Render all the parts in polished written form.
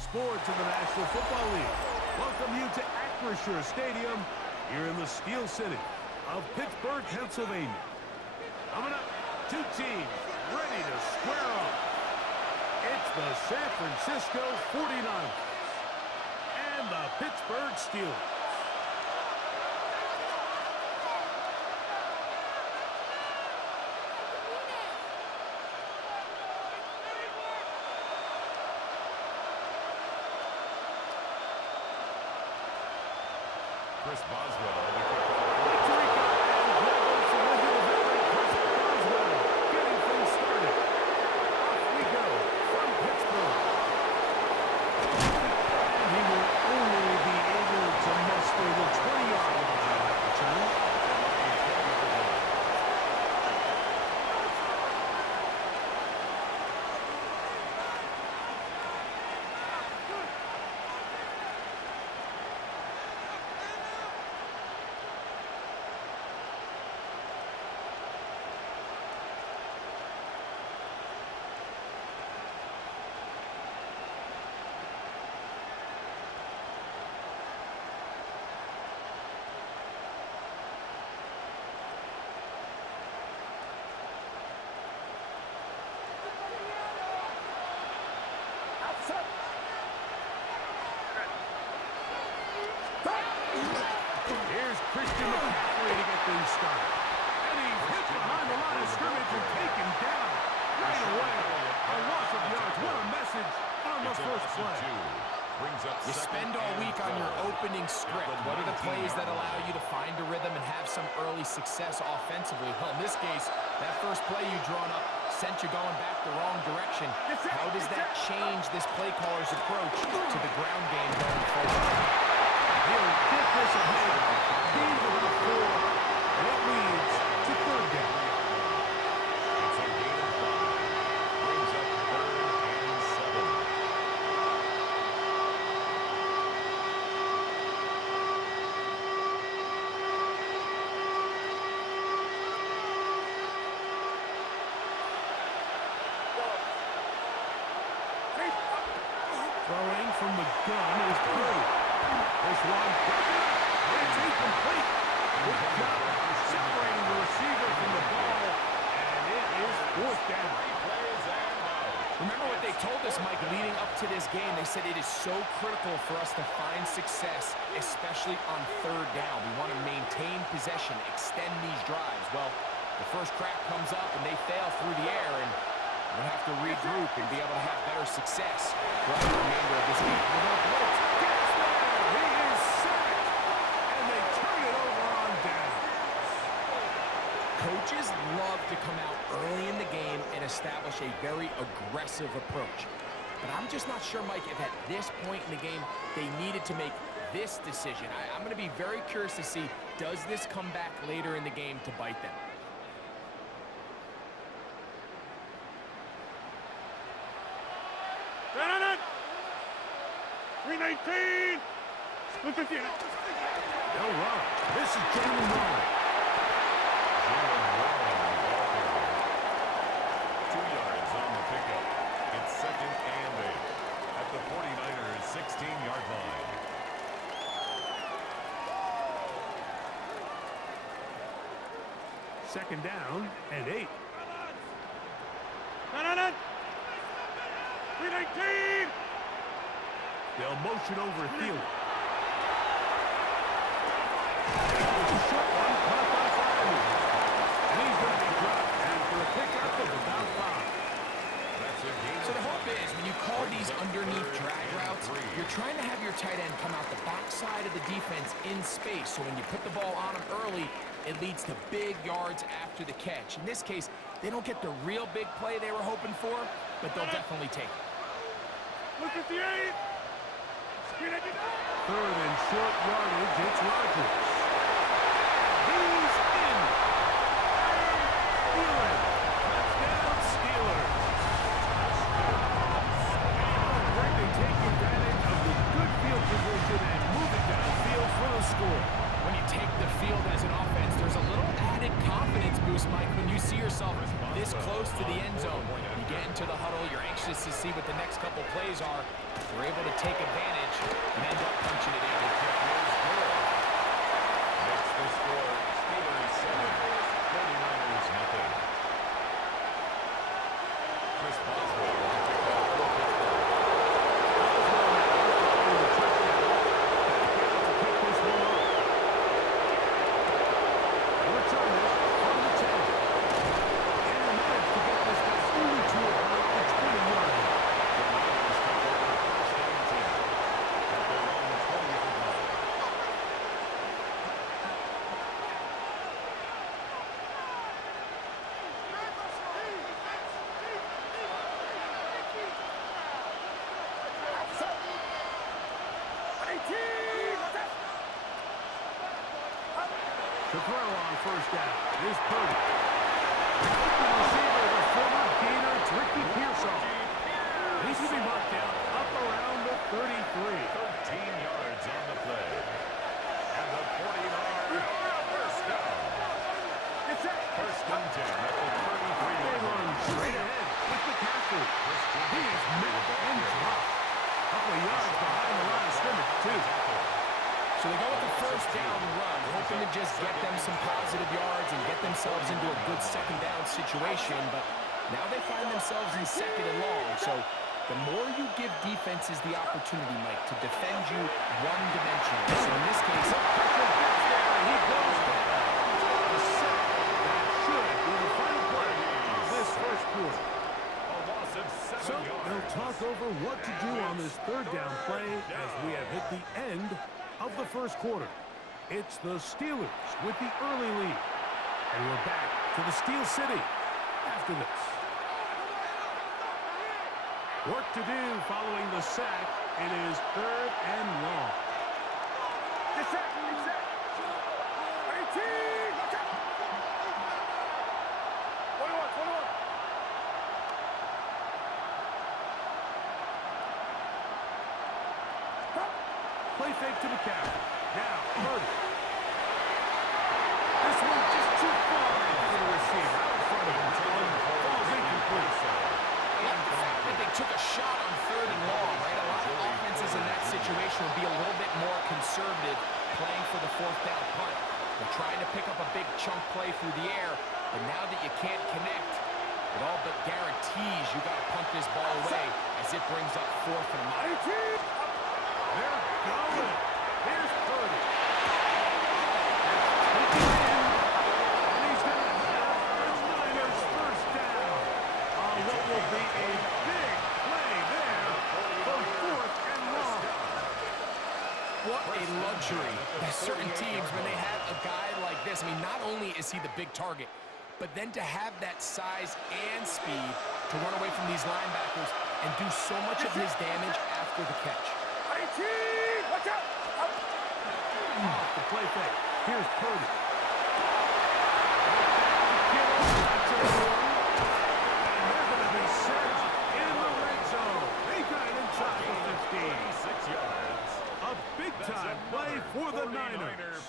sports in the National Football League. Welcome you to Acrisure Stadium here in the Steel City of Pittsburgh, Pennsylvania. Coming up, two teams ready to square off. It's the San Francisco 49ers and the Pittsburgh Steelers. Chris Boswell. Getting things started. Off we go from Pittsburgh. And he will only be able to muster the 20-yard line at the return. Here's Christian McCaffrey to get things started. And he's hit behind the line of scrimmage and taken down right away. A loss of yards. What a message on the first play. You spend all week on your opening script. What are the plays that allow you to find a rhythm and have some early success offensively? Well, in this case, that first play you drawn up sent you going back the wrong direction. How does that change this play caller's approach to the ground game going forward? He'll get this ahead. Gain over the 4. And it leads to third down. It's a gain of 5. Brings up 3rd and 7. Throwing from the gun is Purdy. This one, it's incomplete. Good job separating the receiver from the ball, and it is 4th down. Remember what they told us, Mike, leading up to this game. They said it is so critical for us to find success, especially on 3rd down. We want to maintain possession, extend these drives. Well, the first crack comes up, and they fail through the air, and we'll have to regroup and be able to have better success throughout the remainder of this game. He is sacked, and they turn it over on down. Coaches love to come out early in the game and establish a very aggressive approach. But I'm just not sure, Mike, if at this point in the game they needed to make this decision. I'm going to be very curious to see, does this come back later in the game to bite them? No run. This is Jalen Warren. 2 yards on the pickup. It's 2nd and 8 at the 49ers 16-yard line. Second down and 8. They'll motion over Thielen. It's a short one, caught by Freiermuth. And he's going to be dropped after a pickup of about 5. That's a gain. So the hope is, when you call these underneath drag routes, you're trying to have your tight end come out the backside of the defense in space. So when you put the ball on him early, it leads to big yards after the catch. In this case, they don't get the real big play they were hoping for, but they'll definitely take it. Look at the 8. 3rd and short yardage, it's Rodgers. He's in. Thielen. Touchdown, Steelers. Quickly take advantage of the good field position and move it downfield for the score. When you take the field as an offense, there's a little added confidence boost, Mike, when you see your yourself this close to the end zone, you get into the huddle, you're anxious to see what the next couple plays are. You're able to take advantage and end up punching it in. Makes the score Steelers 7, 49ers nothing. Chris Boswell will take off for Pittsburgh. To throw on first down is Purdy. Open receiver, the former Gator, it's Ricky Pearsall. He should be marked down up around the 33. 13 yards on the play. And the 49ers first down. First and 10 at the 33. They run straight ahead with McCaffrey. He is met and dropped. Couple of yards behind the line of scrimmage, too. So they go with the first down run, hoping to just get them some positive yards and get themselves into a good second down situation, but now they find themselves in second and long. So the more you give defenses the opportunity, Mike, to defend you one-dimensionally. So in this case, he goes down. A sack that should be the final play of this first quarter. A loss of 7 So yards. they'll talk over what to do on this third down play as we have hit the end of the first quarter. It's the Steelers with the early lead. And we're back to the Steel City after this. Work to do following the sack. It is third and long. The sack, the sack. 18, watch out. 21. Play fake to McCaffrey. Now, Purdy. This one just too far for the receiver. Out in front of him. That one falls incomplete. I like the fact that they took a shot on third and long, right? A lot of offenses in that situation would be a little bit more conservative playing for the fourth down punt. They're trying to pick up a big chunk play through the air, but now that you can't connect, it all but guarantees you got to punt this ball away as it brings up fourth and a mile. They're going. Here's Purdy. Taking it in. And he's going to have the Niners first down. On what will be a big play there for fourth and long. What a luxury. There's certain teams, when they have a guy like this, I mean, not only is he the big target, but then to have that size and speed to run away from these linebackers and do so much of his damage after the catch. Watch out! Off the play fake. Here's Purdy. And they're going to be set in the red zone. They got it inside the 15. 6 yards. A big-time play for the Niners.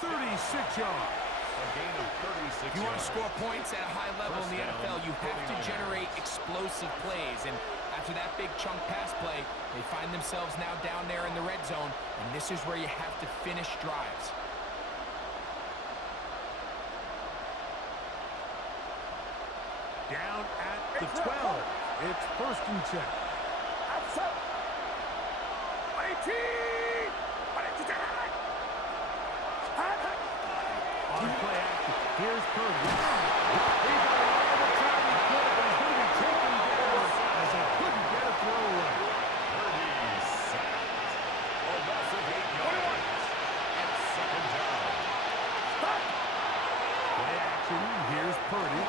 36 yards. A gain of 36 If you want to yards. score points at a high level in the NFL, you have to generate explosive plays. And after that big chunk pass play, they find themselves now down there in the red zone, and this is where you have to finish drives. Down at the 12. It's first and 10. On play action. Here's Purdy. He got all the time he could, but he's going to be taken down as he couldn't get a throw away. Purdy sacked. A loss of 8 yards. And second down. Play action. Here's Purdy.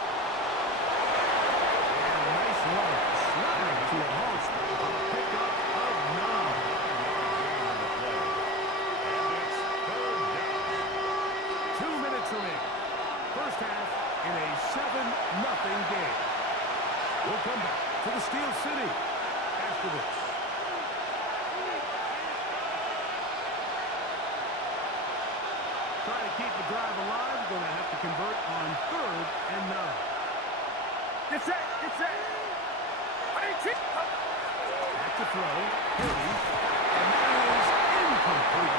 And a nice run. Sliding to a halt. A pickup of 9. First half in a 7-0 game. We'll come back to the Steel City after this. Trying to keep the drive alive. Going to have to convert on 3rd and 9. to throw. Purdy. And that is incomplete.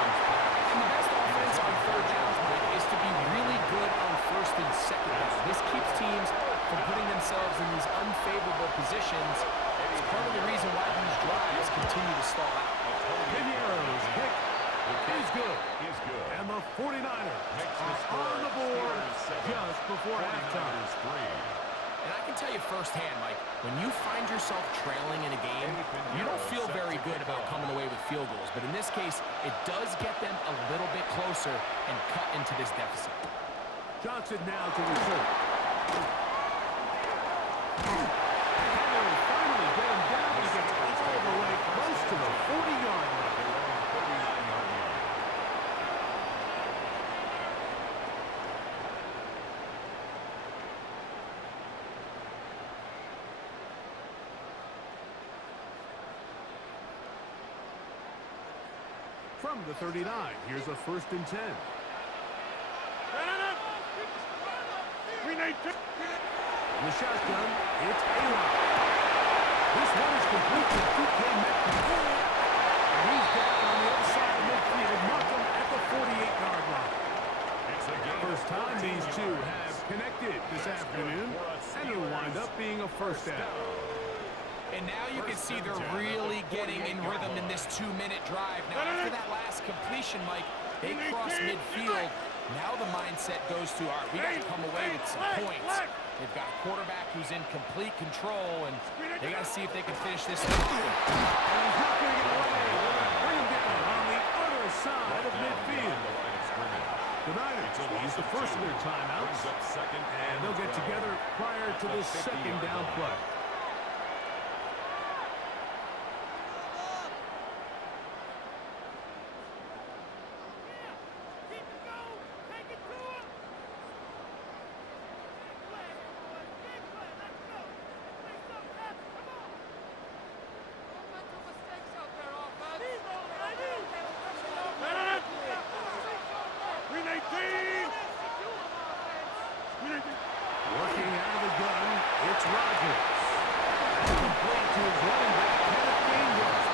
And the best offense on third downs, Mike, is to be really good on first and second down. This keeps teams from putting themselves in these unfavorable positions. It's part of the reason why these drives continue to stall out. Piñeiro's kick is good. And the 49ers are on the board just before halftime. And I can tell you firsthand, Mike, when you find yourself trailing in a game, you don't feel very good about coming away with field goals. But in this case, it does get them a little bit closer and cut into this deficit. Johnson now to return. And they finally get him down. He gets all the way close to the 40-yard line. From the 39, here's a 1st and 10. In the shotgun, it's A-Line. This one is complete to DK Metcalf. And he's down on the other side of midfield. Markham at the 48-yard line. First time these two have connected this afternoon, and it'll wind up being a first down. And now you can see they're really getting in rhythm in this 2-minute drive. Now, after that last completion, Mike, they cross midfield. Now the mindset goes to, all right, we got to come away with some points. They've got a quarterback who's in complete control, and they got to see if they can finish this thing. And he's not going to get away. Bring him down on the other side of midfield. The Niners use the first of their timeouts, and they'll get together prior to the second down play. Working out of the gun, it's Rodgers. Complete to his running back, Kenneth Gainwell.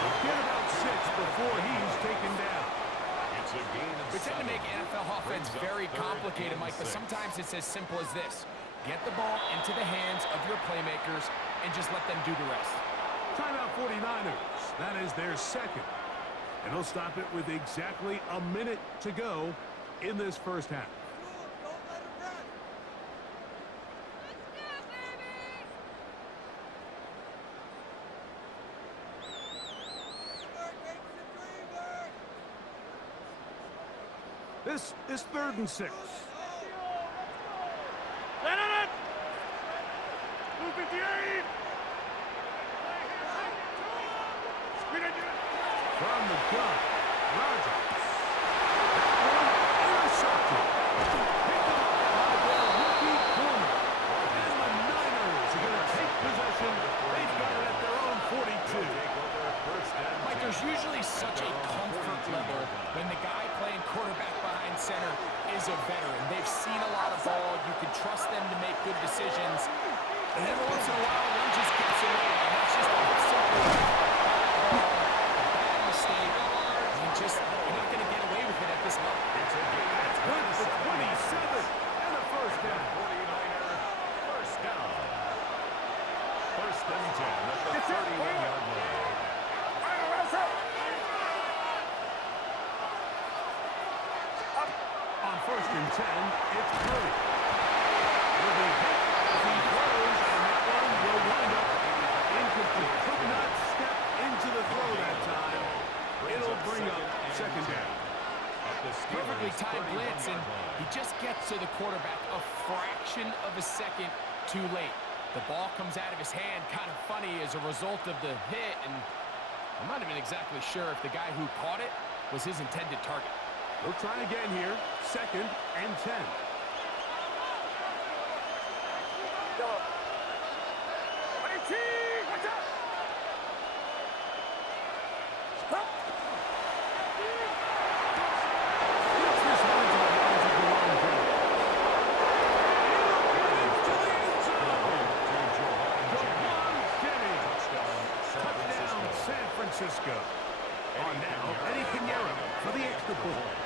He'll get about 6 before he's taken down. We tend to make NFL offense very complicated, Mike, but sometimes it's as simple as this. Get the ball into the hands of your playmakers and just let them do the rest. Timeout 49ers. That is their second. And they'll stop it with exactly a minute to go in this first half. This is 3rd and 6. From the gun, Rodgers. That one intercepted. Picked up by their rookie corner. And the Niners are going to take possession. They've got it at their own 42. Mike, there's usually such a comfort level when the guy playing quarterback behind center is a veteran. They've seen a lot of ball. You can trust them to make good decisions. And every once in a while, one just gets away. And that's just a simple bad mistake. And just, you're not going to get away with it at this level. That's good for 27 and a first down. 49er, first down. 1st and 10 at the 31-yard line. On 1st and 10, it's Purdy. He'll be hit as he throws, and that one will wind up incomplete. Could not step into the throw that time. It'll bring up second down. Perfectly timed blitz, and he just gets to the quarterback a fraction of a second too late. The ball comes out of his hand kind of funny as a result of the hit, and I'm not even exactly sure if the guy who caught it was his intended target. They'll try again here. 2nd and 10. Touchdown. go. On now, Eddie Pinheiro for the extra point.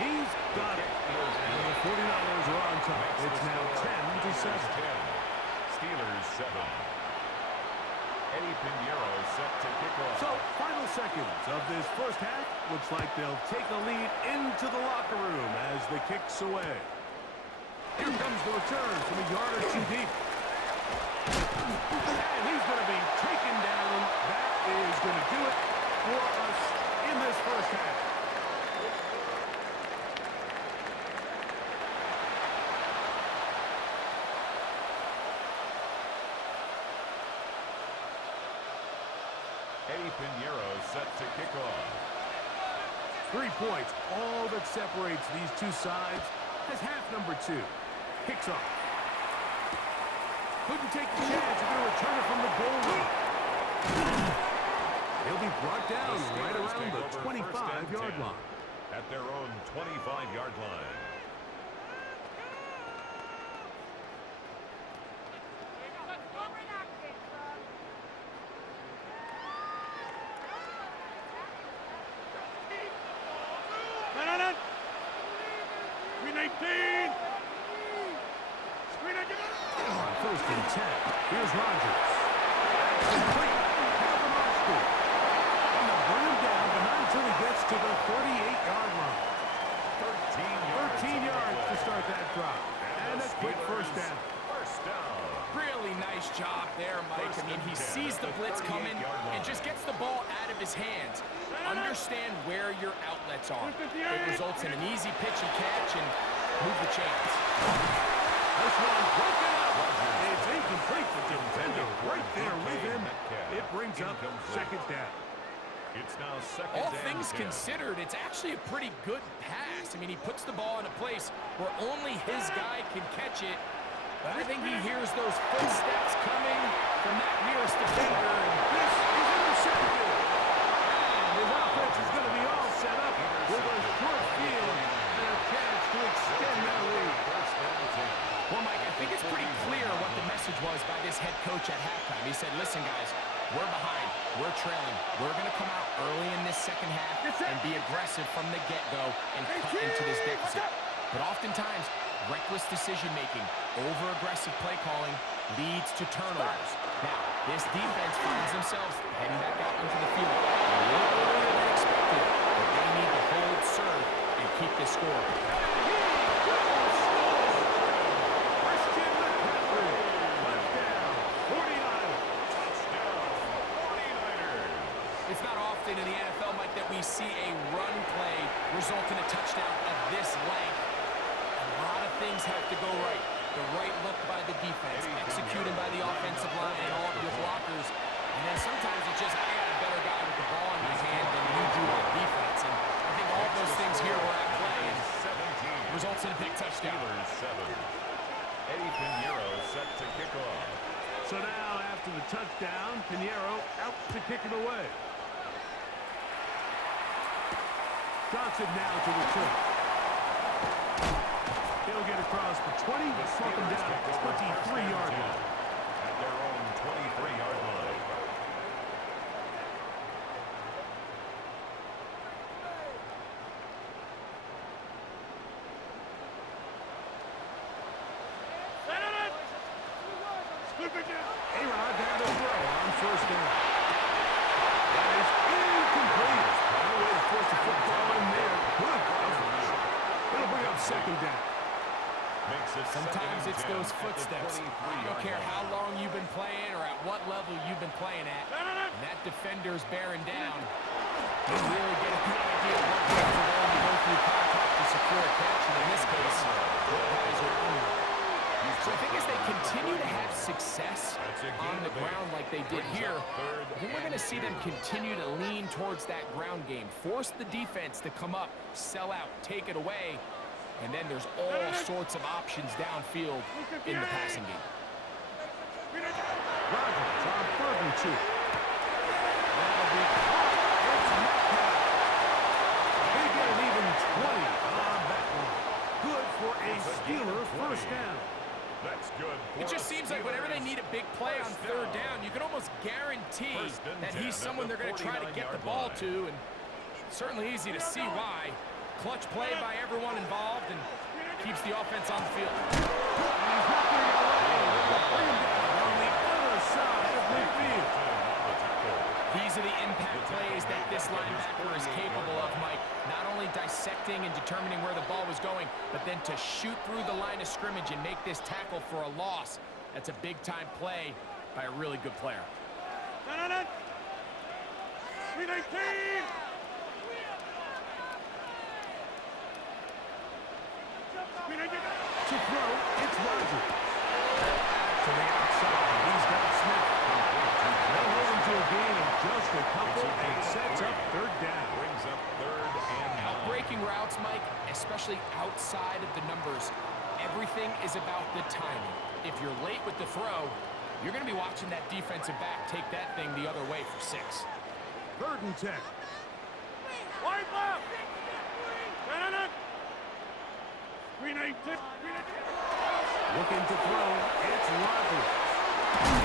He's got it. And the 49ers are on top. It's now 10-7. Steelers 7. Eddie Pinheiro set to kick off. So, final seconds of this first half. Looks like they'll take a lead into the locker room as the kick's away. Here comes the return from a yard or two deep. And he's going to be taken down. That is going to do it for us in this first half. Eddie Pinheiro set to kick off. 3 points, all that separates these two sides as half number 2 kicks off. Couldn't take the chance of going to return it from the goal line. He'll be brought down right around the 25-yard line. At their own 25-yard line. On first and 10, here's Rodgers. Complete. Now the Marshall. And they'll bring him down, but not until he gets to the 38-yard line. 13 yards to start that drive. And a quick first down. Really nice job there, Mike. I mean, he sees the blitz coming and just gets the ball out of his hands. Understand where your outlets are. It results in an easy pitch and catch and move the chains. This one broken up. It's incomplete. The defender right there with him. It brings up second down. It's now second All down. things considered, it's actually a pretty good pass. I mean, he puts the ball in a place where only his guy can catch it. But I think he hears those footsteps coming from that nearest defender. And This is intercepted. And his offense is going to be all set up with a short field and a chance to extend that lead. Well, Mike, I think it's pretty clear what the message was by this head coach at halftime. He said, listen, guys, we're behind. We're trailing. We're going to come out early in this second half and be aggressive from the get-go and cut into this deficit. But oftentimes, reckless decision-making, over-aggressive play calling leads to turnovers. Now, this defense finds themselves heading back out into the field a little earlier than expected, but they need to hold serve and keep this score. It's not often in the NFL, Mike, that we see a run play result in a touchdown of this length. A lot of things have to go right. The right look by the defense, executed by the offensive line and all of your blockers. And then sometimes it's just, I got a better guy with the ball in my hand than you do on defense. And I think all of those things here were at play and results in a big touchdown. Eddie Pinheiro set to kick off. So now, after the touchdown, Pinheiro out to kick it away. Johnson now to return. He'll get across the 20, walk him down at the 23-yard line. At their own 23-yard line. A-Rod down to throw on first down. That is incomplete. No way to force the football in there. Good coverage. It'll bring up second down. Sometimes it's those footsteps. I don't care how long you've been playing or at what level you've been playing at. And that defender's bearing down. You really get a good idea of what guys are willing to go through contact to secure a catch. And in this case, what guys are under. So I think as they continue to have success on the ground like they did here, I think we're going to see them continue to lean towards that ground game. Force the defense to come up, sell out, take it away. And then there's all sorts of options downfield in the passing game. Rodgers on third and 2. That'll be caught. It's Metcalf. They get an even 20 on that one. Good for a Steeler first down. That's good. It just seems like whenever they need a big play on third down, you can almost guarantee that he's someone they're going to try to get the ball to, and certainly easy to see why. Clutch play by everyone involved and keeps the offense on the field. On the other side of midfield. These are the impact plays that this linebacker is capable of, Mike. Not only dissecting and determining where the ball was going, but then to shoot through the line of scrimmage and make this tackle for a loss. That's a big-time play by a really good player. To throw, it's Rodgers. To the outside, he's got Smith. They'll hold him to a gain of just a couple and sets up third down. Brings up third and Breaking routes, Mike, especially outside of the numbers, everything is about the timing. If you're late with the throw, you're going to be watching that defensive back take that thing the other way for 6. Third and 10. Wide left. Looking to throw, it's Rodgers. He's got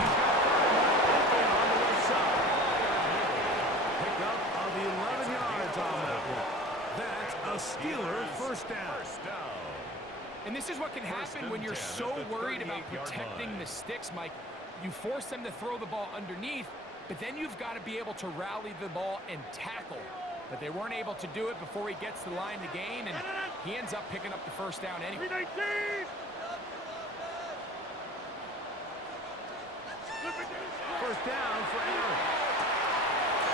open on the left side. Pick up of 11 yards on that one. That's a Steeler first down. And this is what can happen when you're so worried about protecting the sticks, Mike. You force them to throw the ball underneath, but then you've got to be able to rally the ball and tackle. But they weren't able to do it before he gets the line to gain, and he ends up picking up the first down anyway. First down for Aaron.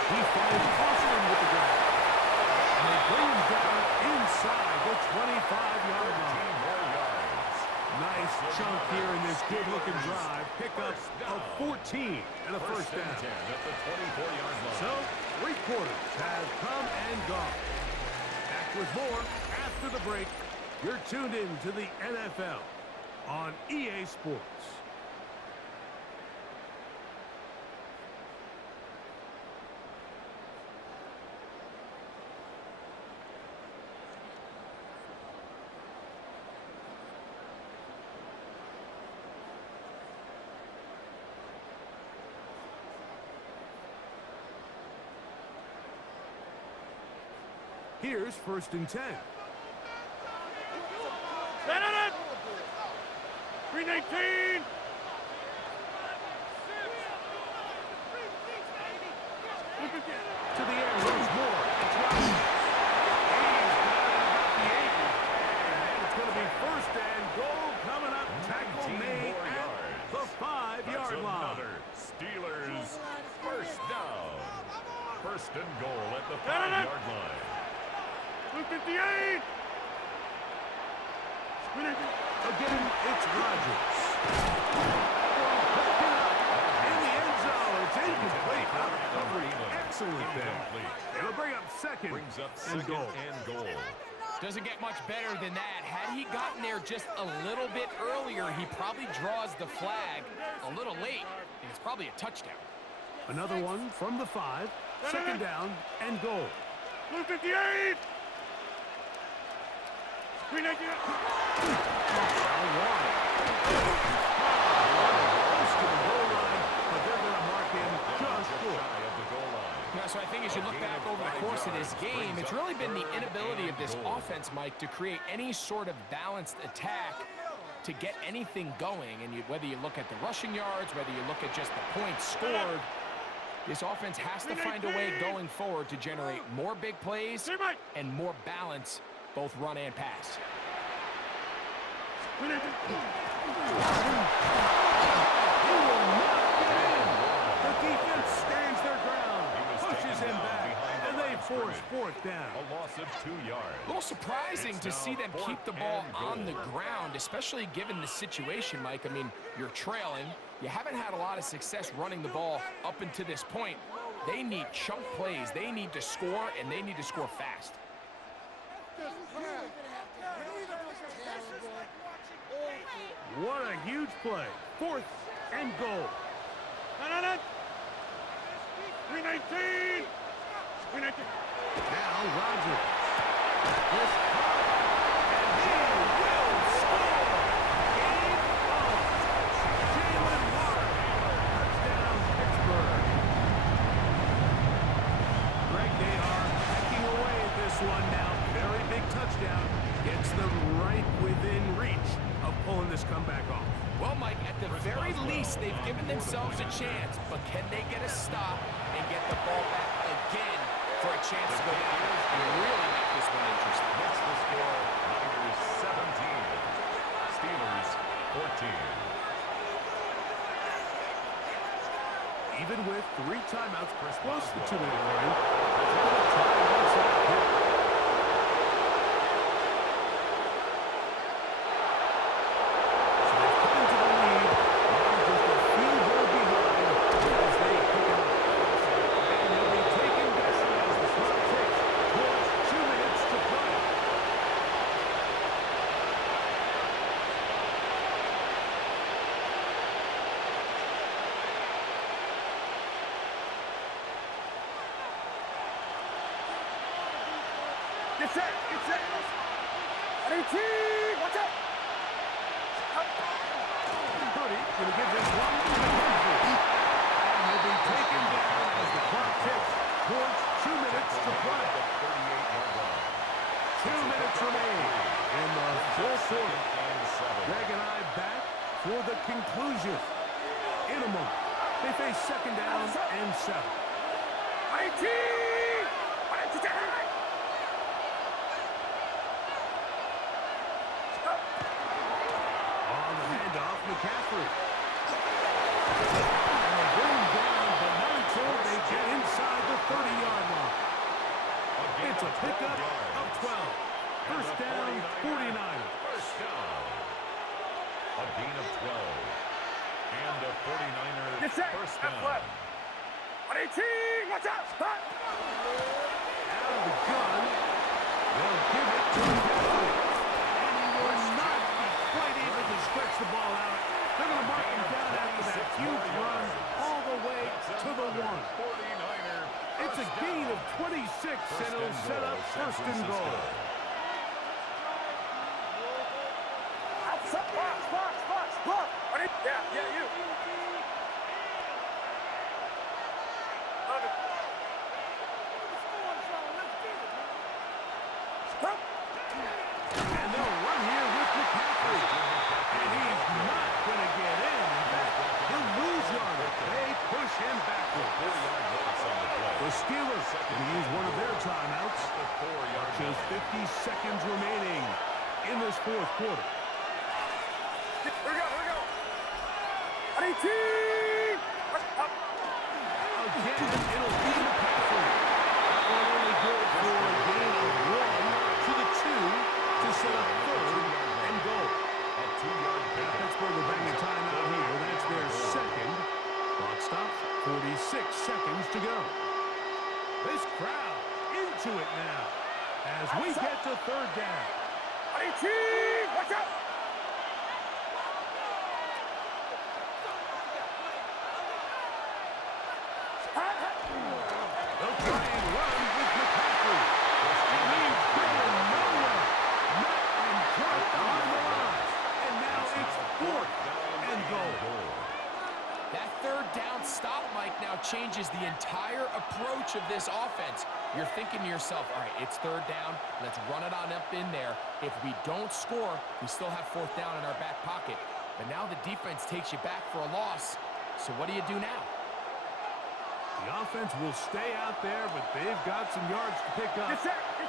He finds Austin with the ground. And they bring him down inside the 25-yard line. Nice chunk here in this good-looking drive. Pickup of 14 and a first down. At the 24-yard line. So, 3 quarters have come and gone. Back with more after the break. You're tuned in to the NFL on EA Sports. Here's first and 10. 319. To the air, once more. It's Rodgers. He's got it about the 8. And it's going to be first and goal coming up. Tackle made at the 5-yard line. Steelers first down. First and goal at the 5-yard line. 258. Again, it's Rodgers. In the end zone, it's incomplete. Excellent there. It'll bring up second Brings up and second goal. and goal. Doesn't get much better than that. Had he gotten there just a little bit earlier, he probably draws the flag a little late, and it's probably a touchdown. Another one from the 5. Second down and goal. 258. 319. Close to the goal line, but they're going to mark him just short. Yeah, so I think as you look back over the course of this game, it's really been the inability of this offense, Mike, to create any sort of balanced attack to get anything going. And whether you look at the rushing yards, whether you look at just the points scored, this offense has to find a way going forward to generate more big plays and more balance, both run and pass. He will not get in. The defense stands their ground, pushes him back, and they force fourth down. A loss of 2 yards. A little surprising to see them keep the ball on the ground, especially given the situation, Mike. I mean, you're trailing. You haven't had a lot of success running the ball up until this point. They need chunk plays. They need to score, and they need to score fast. What a huge play. Fourth and goal. 319. 319. Now Rodgers. This caught, and he will score. Game on. this comeback off? Well, Mike, at the very least, they've given themselves a chance, but can they get a stop and get the ball back again for a chance to go down and really make this one interesting? That's the score. Niners 17. Steelers 14. Even with 3 timeouts, plus the 2-minute warning, they're going to try and onside kick. Get set! Get set! At 18! Watch out! Purdy going to give this one to McCaffrey. And he'll be taken down as the clock ticks towards 2 minutes to play. 2 minutes remain in the fourth quarter. Greg and I back for the conclusion. In a moment, they face second down and 7. 18! McCaffrey. And they bring him down, but not until they get inside the 30-yard line. It's a pickup of 12. First down, 49ers. First down. A gain of 12. And a 49er first down. On 18, watch out! Stop! Out of the gun. They'll give it to McCaffrey. And he will not be quite able to stretch the ball out. They're going to mark him down after that huge run all the way to the 1. It's a gain of 26, and it'll set up first and goal. Box. Yeah, you. And they'll run here with McCaffrey. And he's not going to get in. In fact, he'll lose yardage. They push him backwards. The Steelers going to use one of their timeouts. Just 50 seconds remaining in this fourth quarter. Here we go. 18! Again, it'll be McCaffrey. That one only good for a gain of 1 to the 2 to set up third and goal. Now Pittsburgh will bang a timeout here. That's their second. Clock stop, 46 seconds to go. This crowd into it now as we get to third down. 18! Watch out! They'll try and run with McCaffrey. And he's going nowhere. Met and dropped on the line. And now it's fourth and goal. That third down stop, Mike, now changes the entire approach of this offense. You're thinking to yourself, all right, it's third down. Let's run it on up in there. If we don't score, we still have fourth down in our back pocket. But now the defense takes you back for a loss. So what do you do now? The offense will stay out there, but they've got some yards to pick up.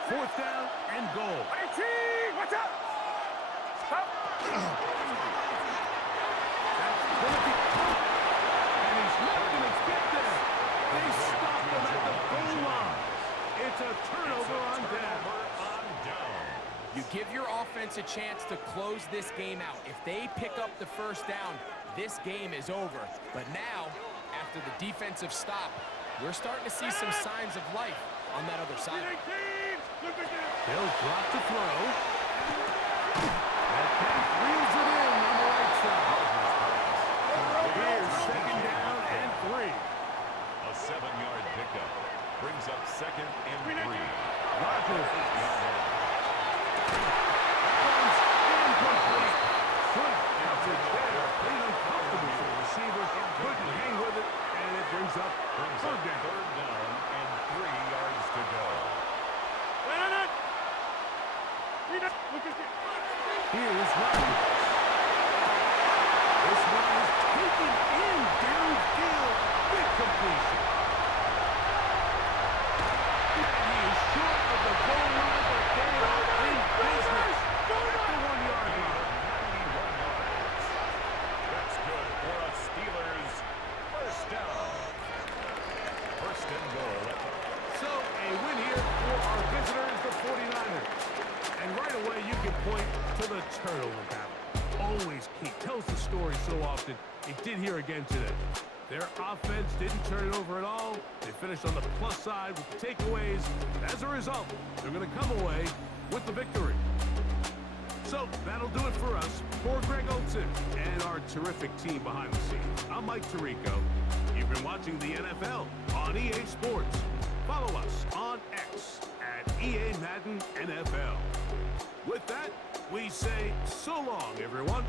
Fourth down and goal. 18! Watch out! Stop! That's going to be caught. And he's not going to get there. They stop him at the goal line. It's a turnover on down. You give your offense a chance to close this game out. If they pick up the first down, this game is over. But now, after the defensive stop, we're starting to see some signs of life on that other side. They'll drop to throw. That pass reels it in on the right side. Here's second down and 3. A 7-yard pickup brings up second and 3. Rodgers. Incomplete. Good coverage there. Pretty uncomfortable for the receiver. Couldn't hang with it, and it brings up third down. Third down and 3 yards to go. always key. Tells the story so often. It did here again today. Their offense didn't turn it over at all. They finished on the plus side with the takeaways. As a result, they're going to come away with the victory. So that'll do it for us. For Greg Olson and our terrific team behind the scenes, I'm Mike Tirico. You've been watching the NFL on EA Sports. Follow us on X at EA Madden NFL. With that, we say so long, everyone.